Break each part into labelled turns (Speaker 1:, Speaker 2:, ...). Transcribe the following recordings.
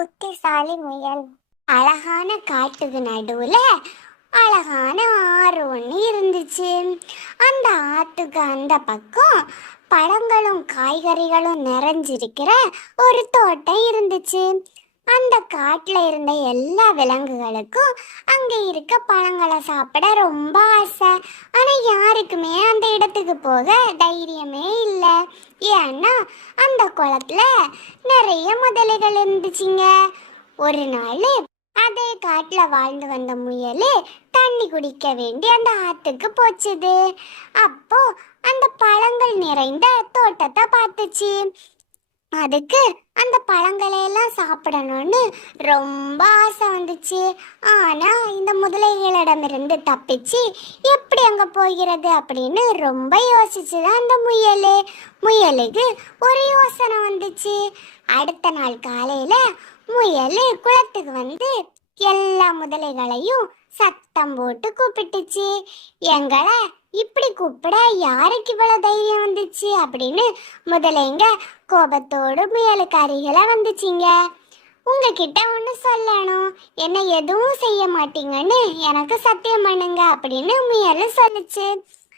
Speaker 1: புத்திசாலி முயல். அழகான காட்டுக்கு நடுவுல அழகான ஆறு ஒன்று இருந்துச்சு. அந்த ஆத்துக்கு அந்த பக்கம் பழங்களும் காய்கறிகளும் நிறைஞ்சிருக்கிற ஒரு தோட்டம் இருந்துச்சு. அந்த காட்டில் இருந்த எல்லா விலங்குகளுக்கும் அங்கே இருக்க பழங்களை சாப்பிட ரொம்ப ஆசை. ஆனால் யாருக்குமே அந்த இடத்துக்கு போக தைரியமே இல்லை. ஏன்னா அந்த குளத்துல நிறைய முதலைகள் இருந்துச்சுங்க. ஒரு நாள் அதே காட்டில் வாழ்ந்து வந்த முயல் தண்ணி குடிக்க வேண்டி அந்த ஆற்றுக்கு போச்சுது. அப்போ அந்த பழங்கள் நிறைந்த தோட்டத்தை பார்த்துச்சு. அதுக்கு அந்த பழங்களையெல்லாம் சாப்பிடணும்னு ரொம்ப ஆசை வந்துச்சு. ஆனால் இந்த முதலைகளிடமிருந்து தப்பிச்சு எப்படி அங்கே போகிறது அப்படின்னு ரொம்ப யோசிச்சு தான் அந்த முயல். முயலுக்கு ஒரு யோசனை வந்துச்சு. அடுத்த நாள் காலையில் முயல் குளத்துக்கு வந்து எல்லா முதலைகளையும் சத்தம் போட்டு கூப்பிட்டுச்சு. எங்களை இப்படி கூப்பிட யாருக்கு இவ்வளவு தைரியம் வந்துச்சு? அப்படின்னு முதலைங்க கோபத்தோடு முயலுக்கு அருகில வந்துச்சிங்க. உங்ககிட்ட ஒன்று சொல்லணும். என்ன எதுவும் செய்ய மாட்டீங்கன்னு எனக்கு சத்தியம் பண்ணுங்க அப்படின்னு முயல் சொல்லுச்சு.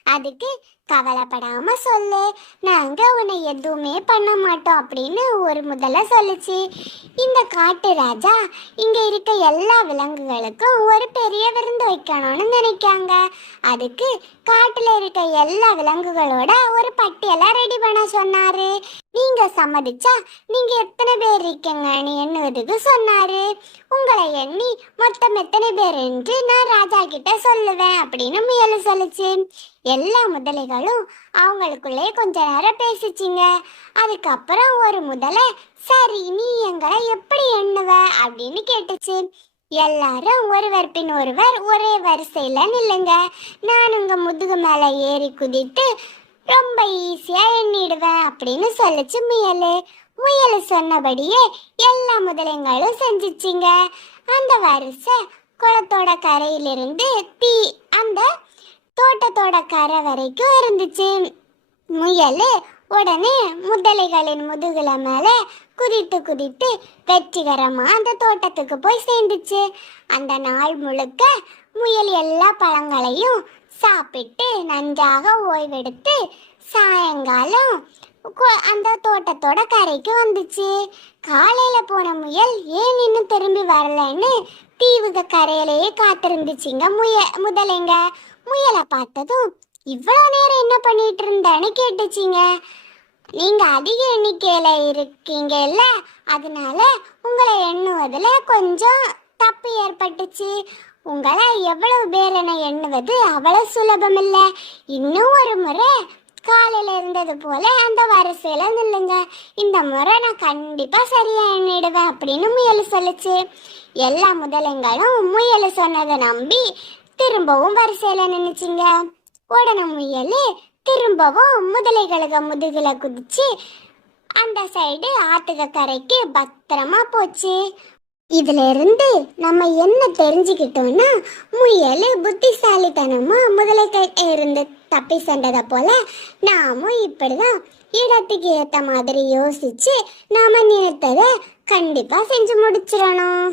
Speaker 1: அதுக்கு கவலைப்படாம சொல்லு. நாங்க உன்னை எதுவுமே பண்ண மாட்டோம் அப்படின்னு ஒரு முதல்ல சொல்லுச்சு. இந்த காட்டு ராஜா இங்க இருக்க எல்லா விலங்குகளுக்கும் ஒரு பெரிய விருந்து வைக்கணும்னு நினைக்காங்க. அதுக்கு காட்டுல இருக்க எல்லா விலங்குகளோட ஒரு பட்டியலை ரெடி பண்ண சொன்னாரு. நீங்க சம்மதிச்சா நீங்க எத்தனை பேர் இருக்கீங்கன்னு எண்ணுவதுக்கு சொன்னாரு? உங்களை எண்ணி மொத்தம் எத்தனை பேர் என்று நான் ராஜா கிட்ட சொல்லுவேன் அப்படின்னு முயல் சொல்லுச்சு. எல்லா முதலைகளும் அவங்களுக்குள்ளே கொஞ்ச நேரம் பேசிச்சிங்க. அதுக்கப்புறம் ஒரு முதலை சரி நீ எங்களை எப்படி எண்ணுவ? அப்படின்னு கேட்டுச்சு. எல்லாரும் ஒருவர் பின் ஒருவர் ஒரே வரிசையில நில்லுங்க. நான் உங்க முதுகு மேல ஏறி குதித்து ரொம்ப ஈஸியா எண்ணிடுவேன் அப்படின்னு சொல்லிச்சு முயலு. முயல் சொன்னபடியே எல்லா முதலைங்களும் செஞ்சிச்சிங்க. அந்த வரிசை குளத்தோட கரையிலிருந்து தீ அந்த தோட்டத்தோட கரை வரைக்கும் இருந்துச்சு. முயல் உடனே முதலைகளின் முதுகுல மேல குதித்து குதித்து வெற்றிகரமாக அந்த தோட்டத்துக்கு போய் சேர்ந்துச்சு. அந்த நாள் முழுக்க முயல் எல்லா பழங்களையும் சாப்பிட்டு நன்றாக ஓய்வெடுத்து சாயங்காலம் அந்த தோட்டத்தோட கரைக்கு வந்துச்சு. காலையில போன முயல் ஏன் இன்னும் திரும்பி வரலன்னு தீவுக கரையிலேயே காத்திருந்துச்சுங்க முய முதலைங்க. முயலை பார்த்ததும் இவ்வளோ நேரம் என்ன பண்ணிட்டு இருந்தேன்னு கேட்டுச்சிங்க. நீங்க அதிக எண்ணிக்கையில இருக்கீங்கல்ல அதனால உங்களை எண்ணுவதுல கொஞ்சம் தப்பு ஏற்பட்டுச்சு. உங்களை எவ்வளவு பேர் என எண்ணுவது அவ்வளவு சுலபம் இல்ல இன்னும் ஒரு முறை காலையில இருந்தது போல அந்த வரிசையில நில்லுங்க. இந்த முறை நான் கண்டிப்பா சரியா எண்ணிடுவேன் அப்படின்னு முயல் சொல்லுச்சு. எல்லா முதலைங்களும் முயல் சொன்னதை நம்பி திரும்பவும் வரிசையில நின்னுச்சுங்க. உடனே முயல் திரும்பவும் முதலைகளுக்கு முதுகில குதிச்சு அந்த சைடு ஆத்துக கரைக்கு பத்திரமா போச்சு. இதுல இருந்து நம்ம என்ன தெரிஞ்சுக்கிட்டோம்னா முயல் புத்திசாலித்தனமா முதலை இருந்து தப்பி சென்றதை போல நாமும் இப்படிதான் இடத்துக்கு ஏத்த மாதிரி யோசிச்சு நாம நினைத்ததை கண்டிப்பா செஞ்சு முடிச்சிடணும்.